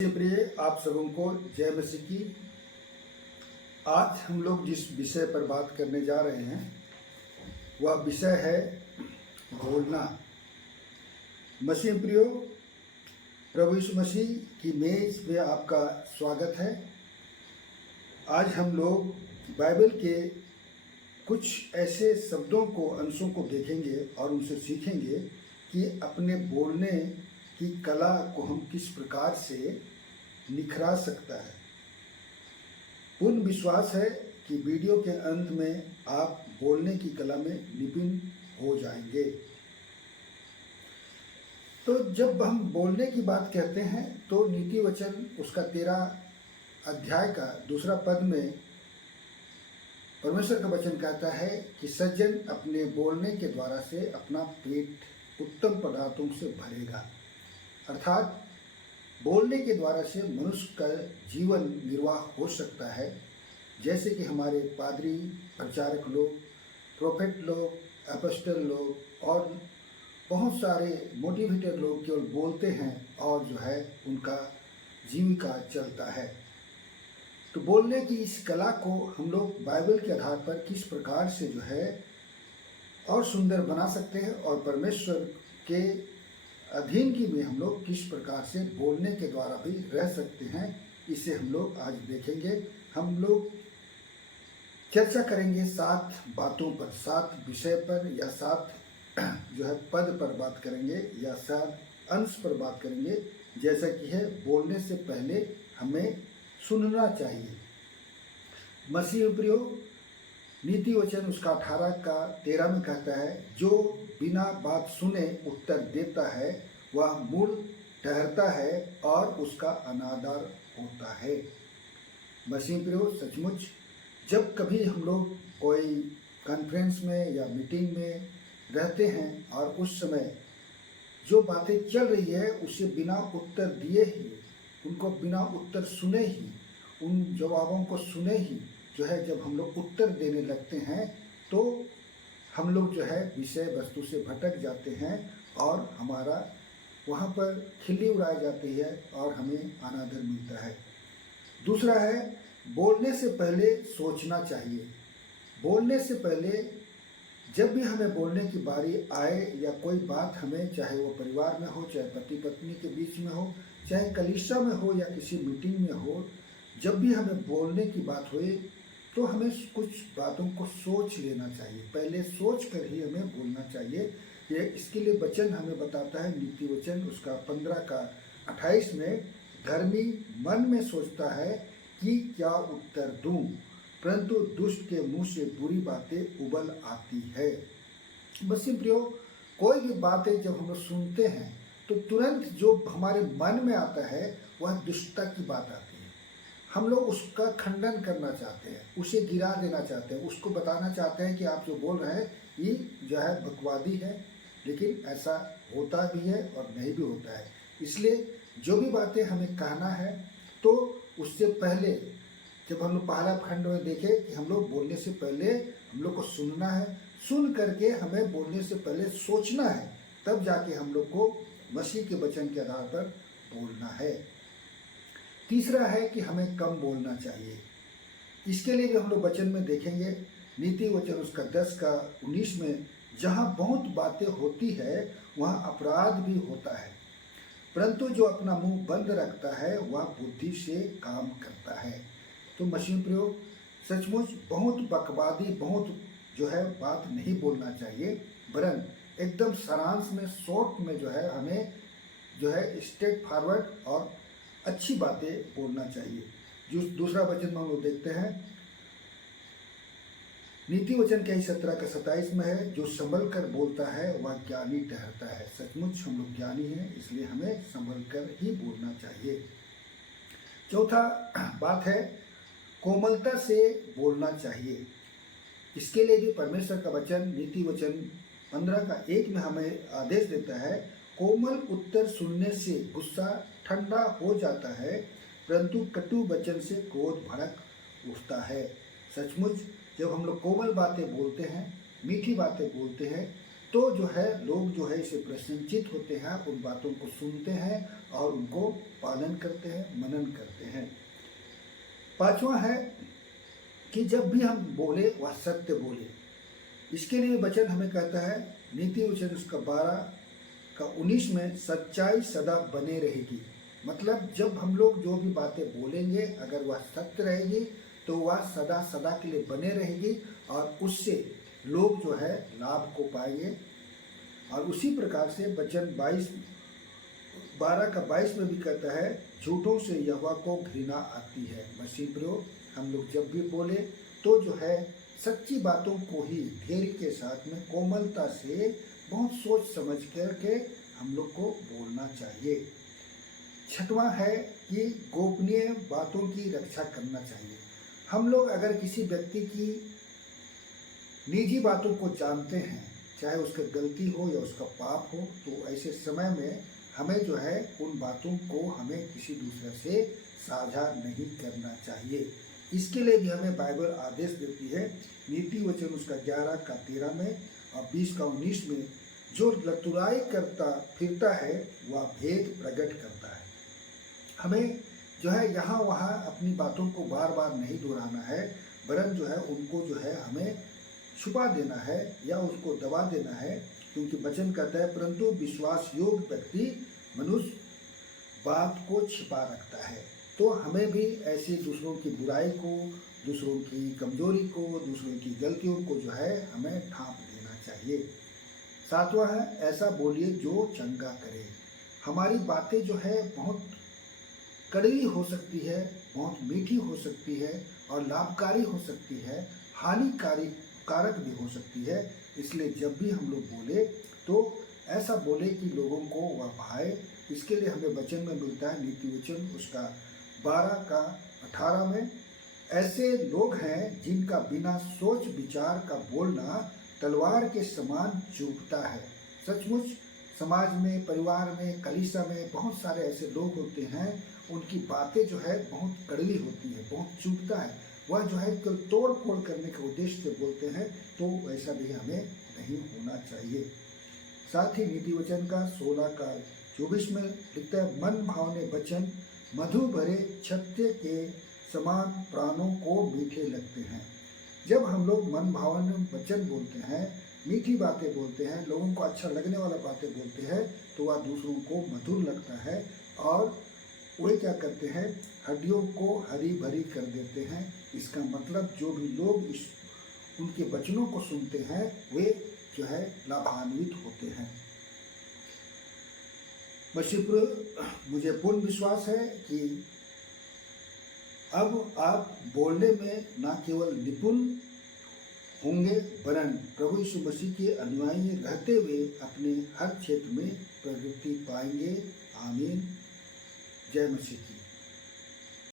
प्रिय आप सबों को जय मसीह की। आज हम लोग जिस विषय पर बात करने जा रहे हैं वह विषय है बोलना। मसीह प्रियो, प्रभु यीशु मसीह की मेज में आपका स्वागत है। आज हम लोग बाइबल के कुछ ऐसे शब्दों को, अंशों को देखेंगे और उनसे सीखेंगे कि अपने बोलने की कला को हम किस प्रकार से निखरा सकता है। पूर्ण विश्वास है कि वीडियो के अंत में आप बोलने की कला में निपुण हो जाएंगे। तो जब हम बोलने की बात कहते हैं तो नीति वचन उसका 13 अध्याय का 2 पद में परमेश्वर का वचन कहता है कि सज्जन अपने बोलने के द्वारा से अपना पेट उत्तम पदार्थों से भरेगा। अर्थात बोलने के द्वारा से मनुष्य का जीवन निर्वाह हो सकता है। जैसे कि हमारे पादरी, प्रचारक लोग, प्रोफेट लोग, एपोस्टल लोग और बहुत सारे मोटिवेटर लोग केवल बोलते हैं और जो है उनका जीविका चलता है। तो बोलने की इस कला को हम लोग बाइबल के आधार पर किस प्रकार से जो है और सुंदर बना सकते हैं और परमेश्वर के अधीन की में हम लोग किस प्रकार से बोलने के द्वारा भी रह सकते हैं, इसे हम लोग आज देखेंगे। हम लोग चर्चा करेंगे 7 बातों पर, 7 विषय पर या 7 जो है पद पर बात करेंगे या 7 अंश पर बात करेंगे। जैसा कि है बोलने से पहले हमें सुनना चाहिए। मसीह प्रियो, नीति वचन उसका 18 का 13 में कहता है, जो बिना बात सुने उत्तर देता है वह मूढ़ ठहरता है और उसका अनादर होता है। मसीह प्रियो, सचमुच जब कभी हम लोग कोई कॉन्फ्रेंस में या मीटिंग में रहते हैं और उस समय जो बातें चल रही है उसे बिना उत्तर दिए ही, उनको बिना उत्तर सुने ही, उन जवाबों को सुने ही जो है जब हम लोग उत्तर देने लगते हैं तो हम लोग जो है विषय वस्तु से भटक जाते हैं और हमारा वहाँ पर खिल्ली उड़ाई जाती है और हमें अनादर मिलता है। दूसरा है, बोलने से पहले सोचना चाहिए। बोलने से पहले जब भी हमें बोलने की बारी आए या कोई बात हमें, चाहे वो परिवार में हो, चाहे पति पत्नी के बीच में हो, चाहे कलीसिया में हो या किसी मीटिंग में हो, जब भी हमें बोलने की बात होए तो हमें कुछ बातों को सोच लेना चाहिए। पहले सोच कर ही हमें बोलना चाहिए। ये इसके लिए वचन हमें बताता है, नीति वचन उसका 15 का 28 में, धर्मी मन में सोचता है कि क्या उत्तर दूं, परंतु दुष्ट के मुंह से बुरी बातें उबल आती है। मसीह प्रियो, कोई भी बातें जब हम लोग सुनते हैं तो तुरंत जो हमारे मन में आता है वह दुष्टता की बात आती है। हम लोग उसका खंडन करना चाहते हैं, उसे गिरा देना चाहते हैं, उसको बताना चाहते हैं कि आप जो बोल रहे हैं ये जो है बकवादी है। लेकिन ऐसा होता भी है और नहीं भी होता है। इसलिए जो भी बातें हमें कहना है तो उससे पहले जब हम लोग पहला खंड में देखें कि हम लोग बोलने से पहले हम लोग को सुनना है, सुन करके हमें बोलने से पहले सोचना है, तब जाके हम लोग को मसीह के वचन के आधार पर बोलना है। तीसरा है कि हमें कम बोलना चाहिए। इसके लिए भी हम लोग वचन में देखेंगे, नीति वचन उसका 10 का 19 में, जहाँ बहुत बातें होती है वहाँ अपराध भी होता है, परंतु जो अपना मुंह बंद रखता है वह बुद्धि से काम करता है। तो मसीह प्रयोग सचमुच बहुत बकवादी, बहुत जो है बात नहीं बोलना चाहिए, वरन एकदम सारांश में, शॉर्ट में जो है हमें जो है स्ट्रेट फॉरवर्ड और अच्छी बातें बोलना चाहिए। जो दूसरा वचन में हम लोग देखते हैं, नीति वचन के 17 का 27 में है, जो संभल कर बोलता है वह ज्ञानी ठहरता है। सचमुच हम लोग ज्ञानी हैं, इसलिए हमें संभल कर ही बोलना चाहिए। चौथा बात है, कोमलता से बोलना चाहिए। इसके लिए भी परमेश्वर का वचन नीति वचन 15 का 1 में हमें आदेश देता है, कोमल उत्तर सुनने से गुस्सा ठंडा हो जाता है, परंतु कटु वचन से क्रोध भड़क उठता है। सचमुच जब हम लोग कोमल बातें बोलते हैं, मीठी बातें बोलते हैं, तो जो है लोग जो है इसे प्रसन्नचित होते हैं, उन बातों को सुनते हैं और उनको पालन करते हैं, मनन करते हैं। पांचवा है कि जब भी हम बोले वह सत्य बोले। इसके लिए वचन हमें कहता है, नीति वचन उसका 12:19 में, सच्चाई सदा बने रहेगी। मतलब जब हम लोग जो भी बातें बोलेंगे अगर वह सत्य रहेगी तो वह सदा सदा के लिए बने रहेगी और उससे लोग जो है लाभ को पाएंगे। और उसी प्रकार से वचन 12:22 में भी कहता है, झूठों से यहोवा को घृणा आती है। मसीह प्रियो, हम लोग जब भी बोले तो जो है सच्ची बातों को ही धैर्य के साथ में कोमलता से बहुत सोच समझ करके हम लोग को बोलना चाहिए। छठवां है कि गोपनीय बातों की रक्षा करना चाहिए। हम लोग अगर किसी व्यक्ति की निजी बातों को जानते हैं, चाहे उसका गलती हो या उसका पाप हो, तो ऐसे समय में हमें जो है उन बातों को हमें किसी दूसरे से साझा नहीं करना चाहिए। इसके लिए भी हमें बाइबल आदेश देती है, नीति वचन उसका 11:13 में और 20:19 में, जो लतुराई करता फिरता है वह भेद प्रकट करता है। हमें जो है यहाँ वहाँ अपनी बातों को बार बार नहीं दोहराना है, वरन जो है उनको जो है हमें छुपा देना है या उसको दबा देना है, क्योंकि वचन कहता है, परंतु विश्वास योग्य व्यक्ति मनुष्य बात को छिपा रखता है। तो हमें भी ऐसी दूसरों की बुराई को, दूसरों की कमजोरी को, दूसरों की गलतियों को जो है हमें ढांप देना चाहिए। सातवां है, ऐसा बोलिए जो चंगा करे। हमारी बातें जो है बहुत कड़वी हो सकती है, बहुत मीठी हो सकती है और लाभकारी हो सकती है, हानिकारक भी हो सकती है। इसलिए जब भी हम लोग बोले तो ऐसा बोले कि लोगों को वह भाए। इसके लिए हमें वचन में मिलता है, नीति वचन उसका 12:18 में, ऐसे लोग हैं जिनका बिना सोच विचार का बोलना तलवार के समान चुभता है। सचमुच समाज में, परिवार में, कलीसिया में बहुत सारे ऐसे लोग होते हैं, उनकी बातें जो है बहुत कड़वी होती है, बहुत चुभता है। वह जो है केवल तोड़ फोड़ करने के उद्देश्य से बोलते हैं, तो ऐसा भी हमें नहीं होना चाहिए। साथ ही नीति वचन का 16:24 में लिखता है, मन भावने वचन मधु भरे छत्ते के समान प्राणों को मीठे लगते हैं। जब हम लोग मन भावन वचन बोलते हैं, मीठी बातें बोलते हैं, लोगों को अच्छा लगने वाला बातें बोलते हैं, तो वह दूसरों को मधुर लगता है और वे क्या करते हैं, हड्डियों को हरी भरी कर देते हैं। इसका मतलब जो भी लोग उनके वचनों को सुनते हैं वे जो है लाभान्वित होते हैं। मुझे पूर्ण विश्वास है कि अब आप बोलने में न केवल निपुण होंगे, वरन प्रभु यीशु मसीह के अनुयायी रहते हुए अपने हर क्षेत्र में प्रगति पाएंगे। आमीन। जय मसीह की।